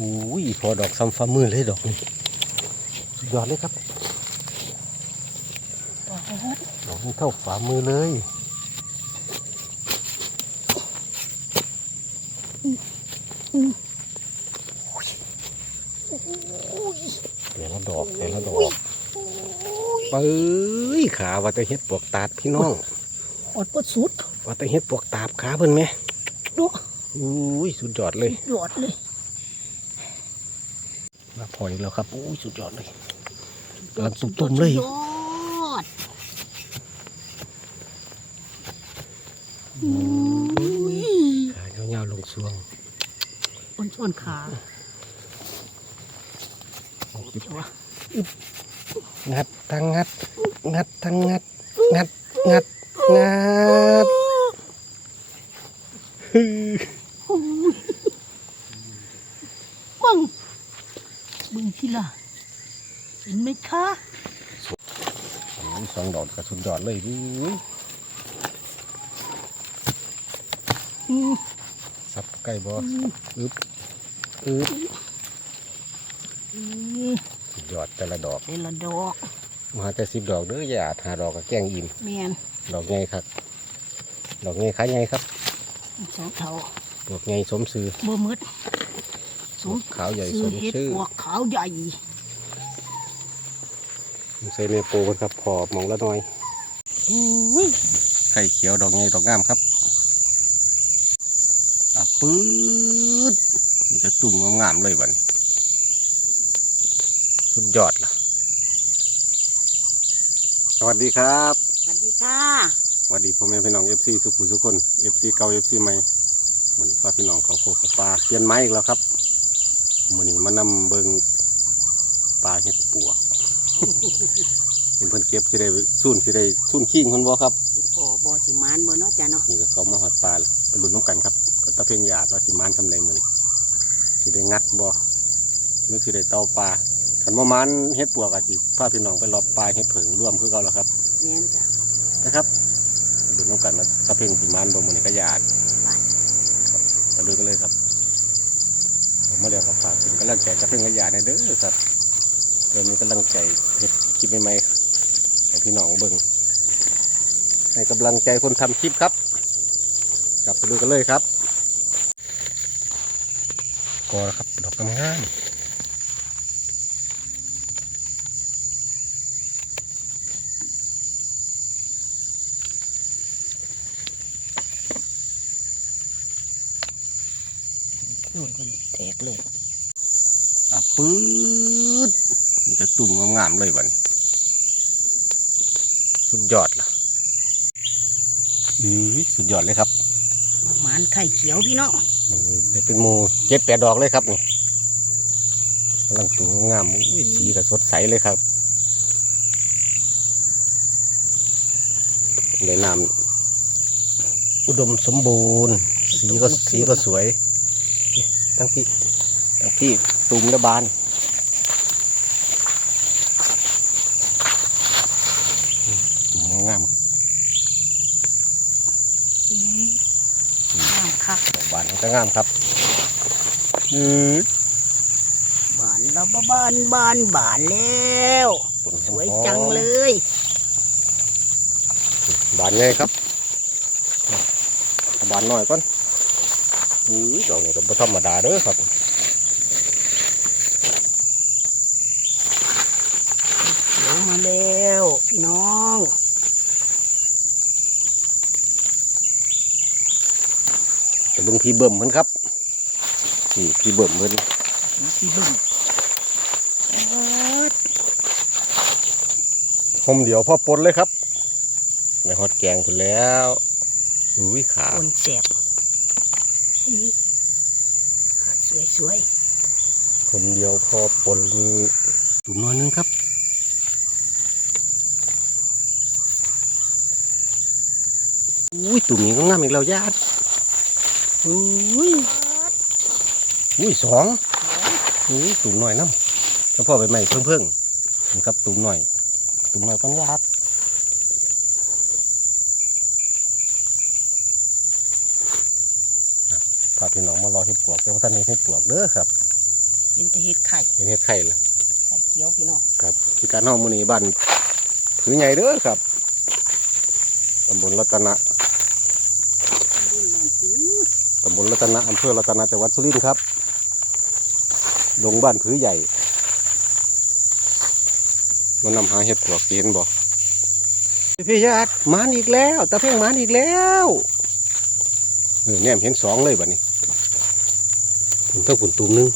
อุ้ยพอดอกซ้ำฟ้ามือเลยดอกนี่สุดยอดเลยครับดอกนี้เท่าฝ่ามือเลยแต่ละดอกแต่ละดอกเป้ยขาว่าแต่เฮ็ดปวกตาดพี่น้องอดปวดสุดว่าแต่เฮ็ดปวกตาบขาเพิ่นไหมเนาะอุ้ยสุดยอดเลยหยอดเลยมา พอยแล้วครับอุ้ยสุดยอดเลยกำลังตุ่มๆเลยยอดขายาวๆลงสวงอ่อนส่วนขางัดทั้งงัด งัดทั้งงัด งัด งัด งัดฮือ มึงมึงที่ ล่ะ เห็นไหมคะโอ้ยสองดอกก็สุดยอดเลยอุ้ยอืมสับใกล้บออืมอึบอึบอืมสุดยอดแต่ละดอกแต่ละดอก มาแต่สิบดอกเด้ออย่าหาดอกก็แกล้งอิ่มแมนดอกใหญ่ครับ ดอกใหญ่ขายใหญ่ครับสองเท่าดอกใหญ่สมซื้อบ่มืด สมขาวใหญ่ซื้สอมเห็ดชื่อปวกขาวใหญ่ใส่เนโปกันครับพอมองละหน่อยอุ้ยไข่เขียวดอกใหญ่ดอกงามครับอะปื๊ดมันจะตุ่มงามๆเลยวันนี้ สุดยอดล่ะ สวัสดีครับ สวัสดีค่ะสวัสดีพ่อแม่พี่น้องเอฟซีสุขุสุขคนเอฟซีเก่าเอฟซีใหม่วันนี้พาพี่น้องเขาโคกบปลาเปลี่ยนไม้อีกแล้วครับ วันนี้มานำเบิงปลาเห็ดปัวก เห็นเพิ่นเก็บสิได้สุ่นสิได้สุ่นขี้งเพิ่นบ่ครับสิพอบอสิมานบ่เนาะจ้ะเนาะนี่ก็เขามาหอดปลาแล้วไปลุ้นน้ำกันครับก็ตะเพียงหยาดว่าสิมานทำไรมือนี่สิได้งัดบ่ไม่สิได้เตาปลาขันว่ามานเฮ็ดปวกอะจิพาพี่น้องไปรอบปลาเฮ็ดเผิงร่วมคือเก่าแล้วครับแม่นจ้ะนะครับไปลุ้นน้ำกันว่าตะเพียงสิมานบ่มือนี่ก็หยาดไปครับไปลุ้นกันเลยครับผ มมาเรียกกับฝากถึงกำลังใจจะเพิ่งก็หยาในเด้อครับเพื่อมีกำลังใจเฮ็ดคลิปใหม่ๆของพี่น้องเบิงให้กำลังใจคนทำคลิปครับ กลับไปดูกันเลยครับกอครับดอกกำงาม นู่นเป็นแตกเลยอะปื๊ดมันจะตุ่มงามๆเลยวันนี้สุดยอดล่ะอือสุดยอดเลยครับหมานไข่เขียวพี่เนาะนี่ได้เป็นหมูเจ็ดแปดดอกเลยครับนี่กำลังตุ่มงามๆอุ้ยสีก็สดใสเลยครับเลยน้ำอุดมสมบูรณ์ สีก็สีก็สวย ทั้งที่ทั้งที่ตุ่มและบานตุ่มงามครับงามคักดอกบานมันก็งามครับอือบานแล้วบ่บานบานบานแล้วผลสวยจังเลย บานไงครับเอาบานหน่อยก่อน อุ้ยดอกนี้ก็บ่ธรรมดาเด้อครับเขียวมาแล้วพี่น้องแต่เบิ่งพี่เบิ่มเพิ่นครับนี่พี่เบิ่มเพิ่นพี่เบิ่งหมเดียวพอปนเลยครับในฮอดแกงพุ่นแล้วอุ้ยขาคนแสบนี่ขา สวยสวยผมเดียวพอปนตุ่มน้อยนึงครับอุ้ยตุ่มนี้ก็งามอีกแล้วญาติอุ้ยอุ้ยสองอุ้ยตุ่มหน่อยน้ำแล้วพ่อไปใหม่เพิ่งเพิ่งนี่ครับตุ่มหน่อยตุ่มหน่อยปัญญาติอะ พาพี่น้องมารอเห็ดปวกแต่ว่าท่านนี้เห็ดปวกเด้อครับเห็นแต่เห็ดไข่เห็นเห็ดไข่ละไข่เขียวพี่น้องครับที่การห้องมือนี้บ้านผือใหญ่เด้อครับตำบลรัตนะรุ่นมันซื้อตำบลรัตนะอำเภอรัตนะจังหวัดสุรินทร์ครับลงบ้านผือใหญ่มันนำหาเห็ดปลวกเห็นบ่พี่ญาติหมานอีกแล้วตะเพ่งหมานอีกแล้วเออแนมเห็นสองเลยบัดนี้ ผมต้องปุ่นตูมหนึง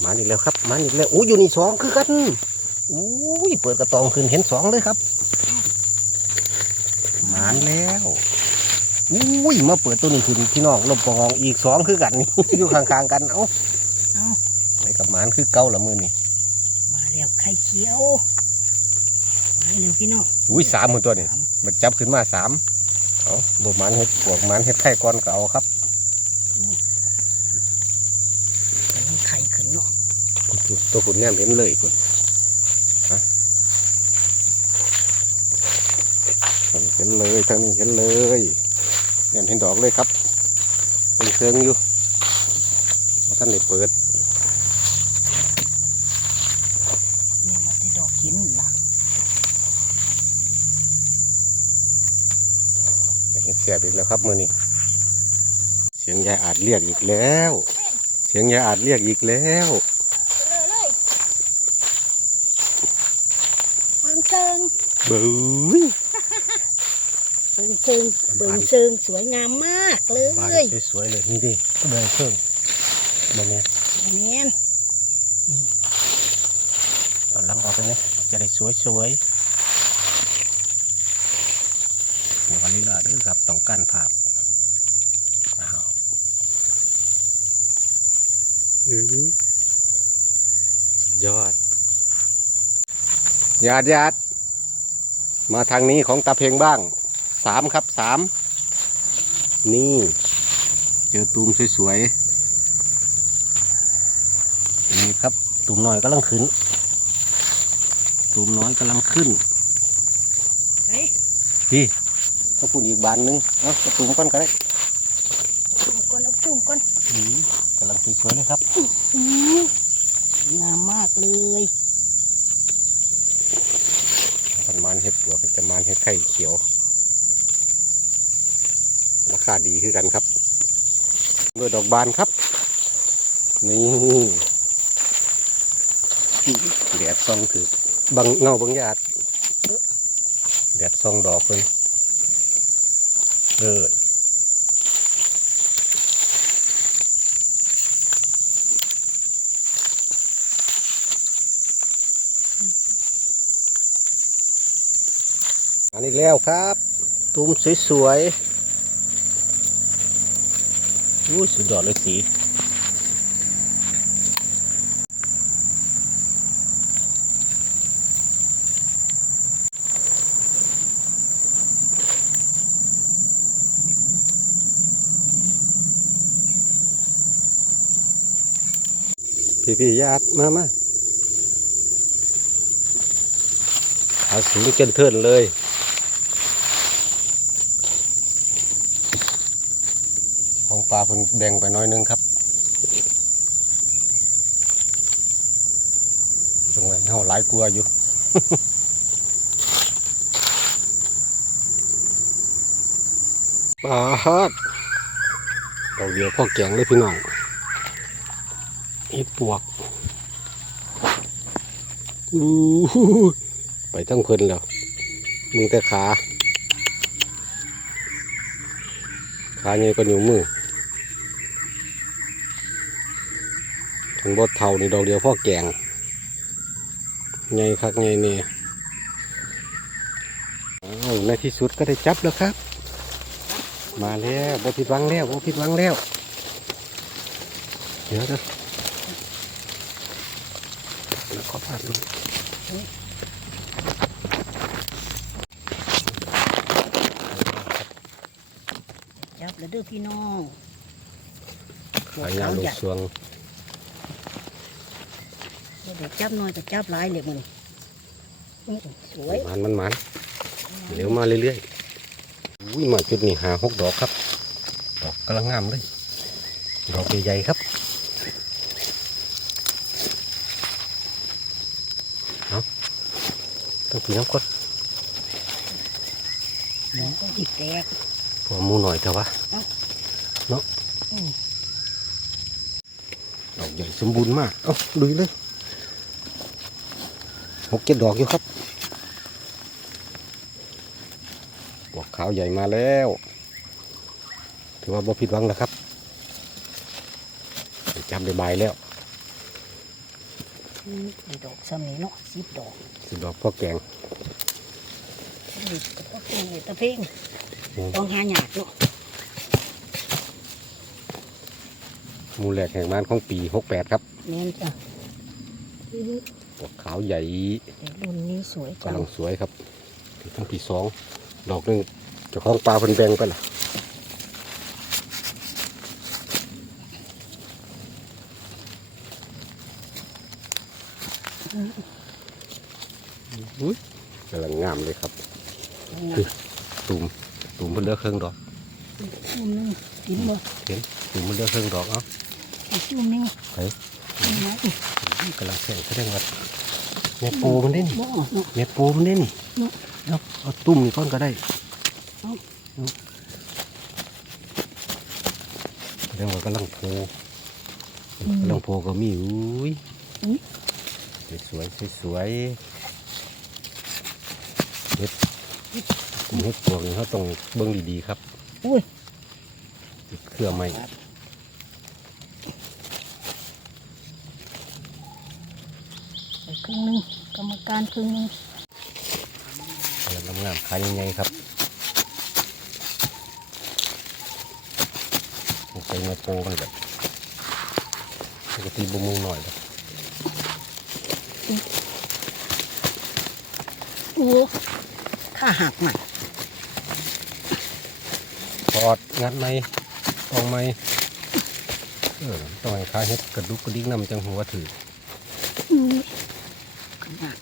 หมานอีกแล้วครับหมานอีกแล้วโอ้ยอยู่นี่สองคือกันโอ้ยเปิดกระตองขึ้นเห็นสองเลยครับหมานแล้วอุ้ยมาเปิดตัวนี้ขึ้นพี่น้องลมปองอีกสองคือกันนี่อยู่ข้างๆกันเอ้าเอ้าไปกับหมานคือเก่าละมือนี่มาแล้วไข่เขียวมาแล้วพี่น้องอุ้ยสามคนตัวนี่สามมันจับขึ้นมาสามเอาบวหมันเห็ดบวกหมันเห็ดไข่ก้อนก็เอาครับ กำลังไข่ขึ้นเนาะ ตัวคุณแนมเห็นเลยคุณฮะทางนี้เห็นเลยทางนี้เห็นเลยแนมเห็นดอกเลยครับ เป็นเครื่องอยู่มาท่านได้เปิดเนี่ยมันจะดอกหินล่ะเห็ดแสบอีกแล้วครับมือนี้เสียงยายอาจเรียกอีกแล้ว เสียงยายอาจเรียกอีกแล้ว เลยเลยเบิงเซิง เบ้ยเบิงเซิงเบิงเซิงสวยงามมากเลบานยสวยๆเลยนี่ดิก็เดินเครื่องมาเนี่ยแม่นเอาหลังออกไปนะจะได้สวยสวยเดี๋ยววันนี้ละเด้อครับต้องการภาพอ้าวอื้อสุดยอดญาติญาติ มาทางนี้ของตาเพลงบ้างสามครับสามนี่ เจอตูมสวยๆนี่ครับตูมน้อยกำลังขึ้น ตูมน้อยกำลังขึ้นเฮ้ยพี่ต้องพูดอีกบานหนึงเอากระตูมก้อนก็ได้จุ่มก่อนเอาจุ่มก่อนอืมกำลังสวยๆเลยครับอื้องามมากเลย พันมานเห็ดปวก จะมานเห็ดไข่เขียว ราคาดีขึ้นกันครับ ด้วยดอกบานครับ นี่แดดซองถือบังเงาบังหยาดแดดซองดอกเลยเอออันอีก แล้วครับ ตุ้มสวยๆอู้สุดยอดเลยสีพี่พี่ๆญาติมามาเอาสูงจนเทินเลยของ ปลาเพิ่นแบ่งไปน้อยนึงครับตรงไหนเฮาหลายกลัวอยู่ปลาฮัดเราเดียวพ่อแกงเลยพี่น้องเห็ดปวกอู้ไปทั้งเพิ่นแล้วมึงแต่ขาขาใหญ่กว่านิ้วมือ ขันบดเท่านี่ดอกเดียวพ่อแกงใหญ่คักใหญ่เนี่ยอ้าวในที่สุดก็ได้จับแล้วครับ มาแล้วบ่ผิดหวังแล้วบ่ผิดหวังแล้ว เดี๋ยวนะแล้วก็พาดลงจับแล้วเด้อพี่น้องขายางลูใหกญ่สวง อยจับน้อยจะจับหลายเลยมันสวยมันมันมันเดี๋ยวมาเรื่อยๆอุ้ยมาจุดนี้หาหกดอกครับ ดอกกำลังงามเลยดอกใหญ่ๆครับเอาต้องผีน้ำก้นอีกแก๊กหัวมูหน่อยเถอะวะเนาะดอกใหญ่สมบูรณ์มาก เอ้าดูเลย หกเจ็ดดอกอยู่ครับดอกขาวใหญ่มาแล้ว ถือว่าบ่ผิดหวังแล้วครับได้จำได้ใบายแล้วอืมได้ดอกซ้ำนี่เนาะสิบดอกสิดอกพ่อแกงนี่ก็พวกนี้ตะเพ่งอืมต้องหาหยาดเนาะหมูแหลกแห่งบ้านของปีหกแปดครับแม่นจ้ะอือ ดอกขาวใหญ่แต่รุ่นนี้สวยจักำงลังสวยครับถึงทั้งปีสองดอกหนึงเจ้าของปลาเพิ่นแบ่งไปล่ะอุ้ยกำลังงามเลยครับตุ่มตุ่มมันเหลือเครื่องดอกจุ่มหนึงกินบ่เห็นตุ่มมันเหลือเครื่องดอกเอ้าอีกจุ่มหนึงไปนี่นะอี กกำลังแข่งแสดงว่าเม็ดปูมันได้นี่บ่เนาะเม็ดปูมันได้นี่เนาะเอาเอาตุ่มนี่ก้อนก็ได้เอาเอาแสดงว่ากำลังโพกำลังโพก็มีอุ้ยอุ๊ยสวยสวยสวยเฮ็ดกลุ่มเฮ็ดพวกนี้เขาต้องเบิ่งดีๆครับอุ้ยเครือไม้ ใส่ ครึ่งหนึงกรรมการครึ่งหนึงกำลังงามๆขายยังไงครับใส่เนื้อโปมันแบบปกติบมุงหน่อยแบบโอ้ถ้าหักมันทอดงัดไหมตองไหมเออต้องให้ขายเฮ็ดกระดุกกระดิกน้ำจังหัวถือ อือขนาด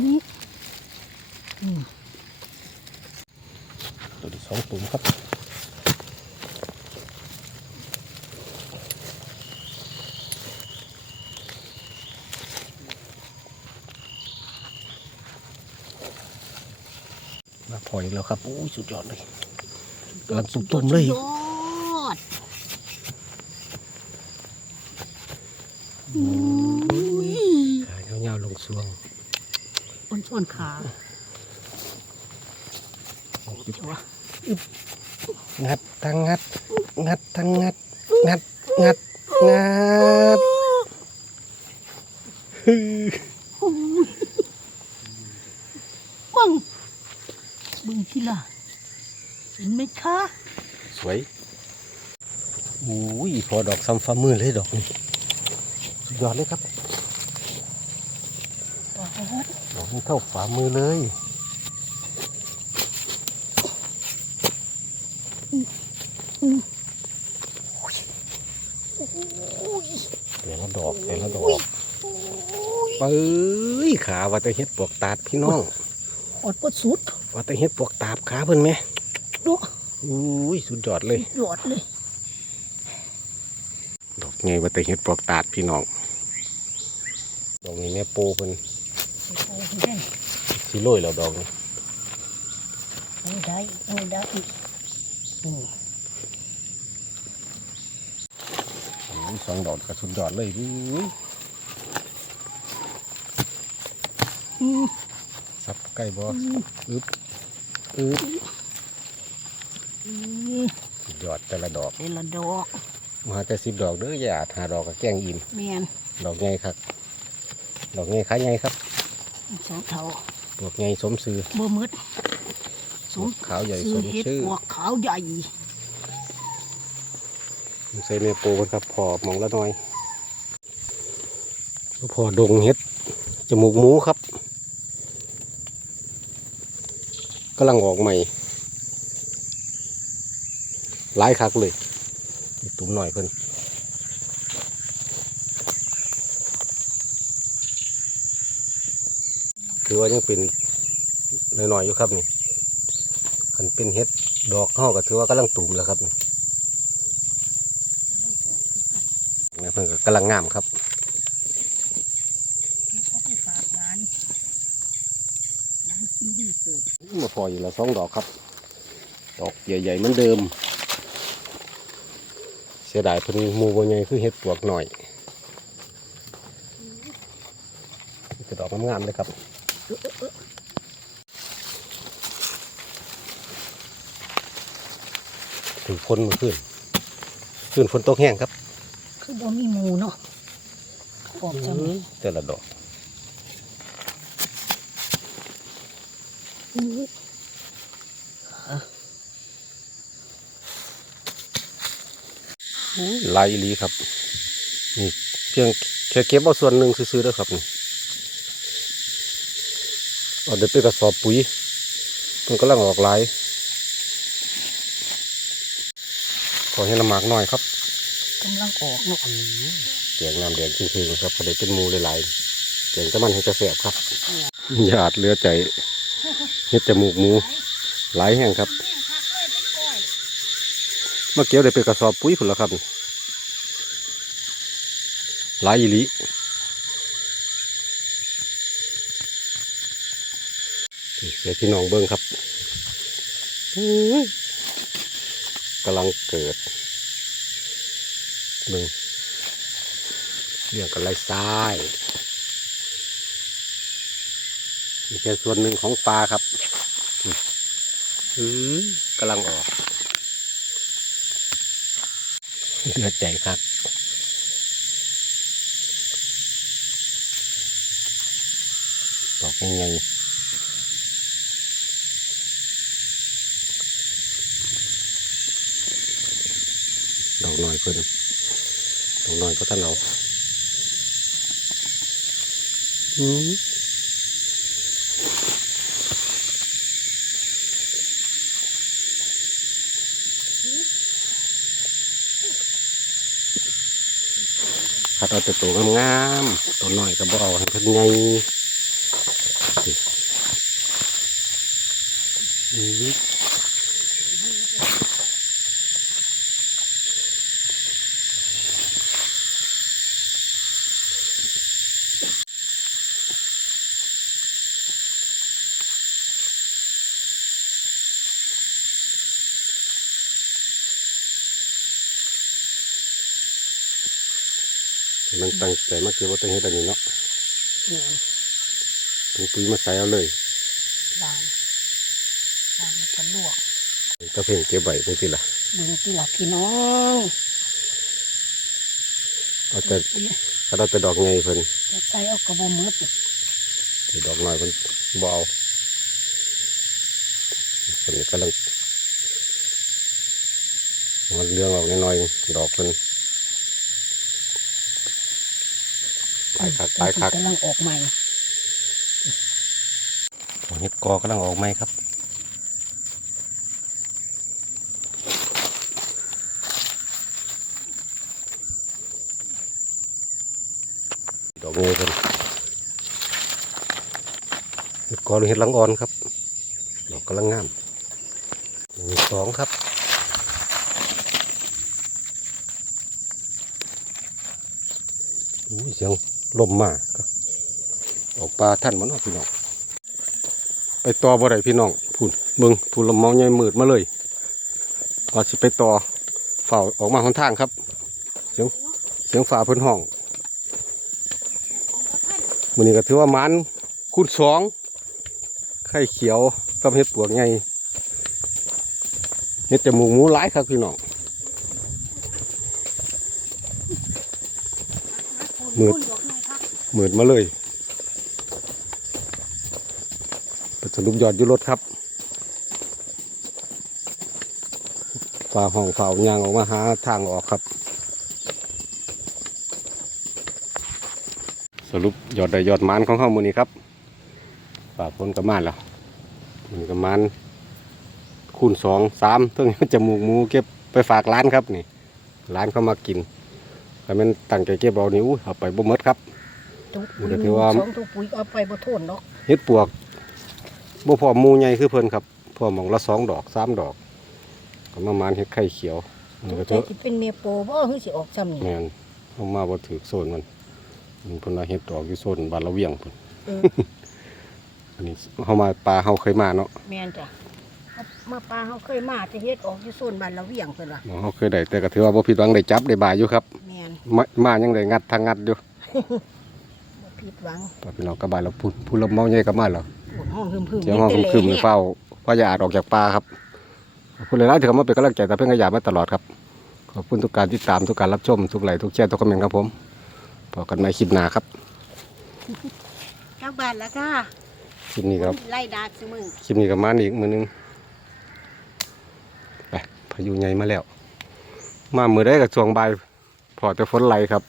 นี้อืม ตัวที่สองตุ่มครับมาพออีกแล้วครับโอ้ยสุดยอดเลยกำลังตุ่มๆเลยสุดยอดอุ้ยขายเงาๆลงสวงอ้นส่วนขาจัว งัดทั้งงัด งัดทั้งงัด งัด งัด งัดโอ้ยมึงมึงที่ล่ะเห็นไหมคะ สวยอุ้ยพอดอกซ้ำฟ้ามือเลยดอกนี้สุดยอดเลยครับว้าวดอกนี้เท่าฝ่ามือเลย แต่ละดอกแต่ละดอกเป้ยขาว่าแต่เฮ็ดปวกตาดพี่น้องอดปวดสุดว่าแต่เฮ็ดปวกตาบขาเพิ่นไหมเนาะอุ้ยสุดยอดเลยหยอดเลย ดอกไงว่าแต่เฮ็ดปวกตาดพี่น้องดอกนี้แม่โปเพิ่นโอ้ยแม่งสิโรยแล้วดอกนี้ไม่ได้ไม่ได้อีกนี่อุ้ย สองดอกก็สุดยอดเลยอุ้ยอืมสับใกล้บ่อืมอึบอึบอืมสุดยอดแต่ละดอกแต่ละดอกมาแต่สิบดอกเด้ออย่าหาดอกก็แกล้งอิ่มแมนดอกไงครับ ดอกไงขายไงครับสองเท่าดอกไงสมซื้อบ่มืด สมขาวใหญ่ซื้สอมเห็ดชื่อปวกขาวใหญ่ใส่แม่โปเพิ่นครับพอมองละหน่อยพอดงเฮ็ดจมูกหมูครับกำลังออกใหม่หลายคักเลยนี่ตุ้มหน่อยเพิ่นคือว่ายังเป็นน้อยๆอยู่ครับนี่ คันเป็นเฮ็ดดอกห่อก็ถือว่ากำลังตุ่มแล้วครับนี่เพิ่นก็กำลังงามครับมาพออยู่ละสองดอกครับ ดอกใหญ่ๆเหมือนเดิม เสียดายเพิ่นมูบใหญ่คือเห็ดปวกหน่อยนี่คือดอกงามๆเลยครับ ถึงฝนเมื่อคืนคืนฝนตกแห้งครับคือบ่มีหมูเนาะออกจากนี้แต่ละดอกลายอีหลีครับ นี่เพียงแค่เก็บเอาส่วนหนึ่งซื้อๆแล้วครับนี่เอาเดี๋ยวไปกระสอบปุ๋ยมันกำลังออกลาย ขอให้น้ำหมากหน่อยครับกำลังออกเนาะแกงน้ำแดงจริงๆครับก็ได้เป็นหมูหลายๆแกงตะมันให้กระแสบครับหยาดเหลือใจเฮ็ดจมูกหมูหลายแห้งครับเมื่อเกี้ยวได้ไปกระสอบปุ๋ยผุนแล้วครับนี่หลายอีหลีนี่เดี๋ยวพี่น้องเบิ้งครับอื้อ กำลังเกิดเบิ้งเรื่องกันไรทรายนี่แค่ส่วนหนึ่งของปลาครับอือกำลังออกเหลือใจครับดอกยังไง อกน้อยเพิ่นดอกน้อยเพราะท่านเอาอืมคัดเอาแต่ตัวงามๆตัวน้อยก็บ่เอาให้เพิ่นใหญ่นี่อืม มันตั้งใจมาเก็บว่าต้องเฮ็ดอันนี้เนาะเนี่ยถุงปุ๋ยมาใส่เอาเลยล้างล้างแล้วก็ลวกตะเพ่งเก็บไว้จังซี่ล่ะมึงพี่หลักพี่น้องเอาแต่ก็เอาแต่ดอกใหญ่เพิ่นจะใส่เอากระบอกมืดที่ดอกน้อยเพิ่นบ่เอาเพิ่นกำลังมันเรื่องออกน้อยๆดอกเพิ่น ลายคักปลายคักกำลังออกใหม่เห็ดกอกำลังออกไหมครับ ดอกนี้เป็นเห็ดกอหรือเห็ดหลังอ่อนครับดอกกำลังงามมีสองครับอุ้ยเสียง ลมมาออกปลาท่านมันเนาพี่น้องไปต่อบ่ได้พี่น้องพูดมึงพูดลมเมาใหญ่มืดมาเลยว่าสิไปต่อฝ่าออกมาหนทางครับเสียงเสียงฝ่าเพิ่นห้องมือนี้ก็ถือว่ามันคูณสองไข่เขียวกับเห็ดปวกใหญ่เห็ดจมูกหมูหลายครับพี่น้องมืด หมืดมาเลยปสรุปยอดยุรถครับฝ่าห้องฝ่ายางออกมาหาทางออกครับ สรุปยอดได้ยอดมันของข้ามือนี้ครับฝ่าพ้นกับมานแล้วมันกับมันคูณสองสามเพิ่งจมูกหมูเก็บไปฝากร้านครับนี่ร้านเขามากินแต่มันตั้งใจเก็บเอานิ้วเอาไปบ่หมดครับ ตุ๊กมันก็ถือว่า สองตัวปุ๋ยเอาไปบ่โทนเนาะเฮ็ดปวกบ่พอหมูใหญ่คือเพิ่นครับพอหมองละสองดอกสามดอกก็มามานเฮ็ดไข่เขียวมันก็แต่เถอะที่เป็นเมโปบ่คือสิออกซ้ำนี่แม่นเอามาบ่ถือโซนมันมันเพิ่นว่าเฮ็ดดอกอยู่โซนบ้านละเวียงพุ่นเอออันนี้เฮามาปลาเฮาเคยมาเนาะแม่นจ้ะเอามาปลาเขาเคยมาจะเฮ็ดออกอยู่โซนบ้านละเวียงเพิ่นว่าเฮาเคยได้แต่ก็ถือว่าบ่ผิดหวังได้จับได้บายอยู่ครับแม่นมามายังได้งัดทางงัดอยู่บ่ ผิดหวังตอนพี่น้องกลับบ้านแล้วพูดพูดลมเมาใหญ่กลับมาแล้วโอ้ห้องหึมๆเสียงห้องคึมๆเฝ้าว่าอย่าอาจออกจากป่าครับขอบคุณเลยนะที่เข้ามาเป็นกำลังใจแต่เพื่อนขยามาตลอดครับ ขอบคุณทุกการติดตามทุกการรับชมทุกไลค์ทุกแชร์ทุกคอมเมนต์ครับผมพบกันใหม่คลิปหน้าครับกลับบ้านแล้วค่ะคลิปนี้ครับไล่ดาซุมือคลิปนี้กับมาอีกมือนึงไปพายุใหญ่มาแล้ว มามือได้กับช่วงบ่ายพอจะฝนไหลครับ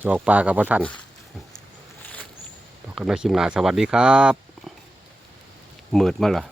จออกปลากับพ่ท่าน พบกันใหม่คลิปหน้าสวัสดีครับมืดมาเหรอ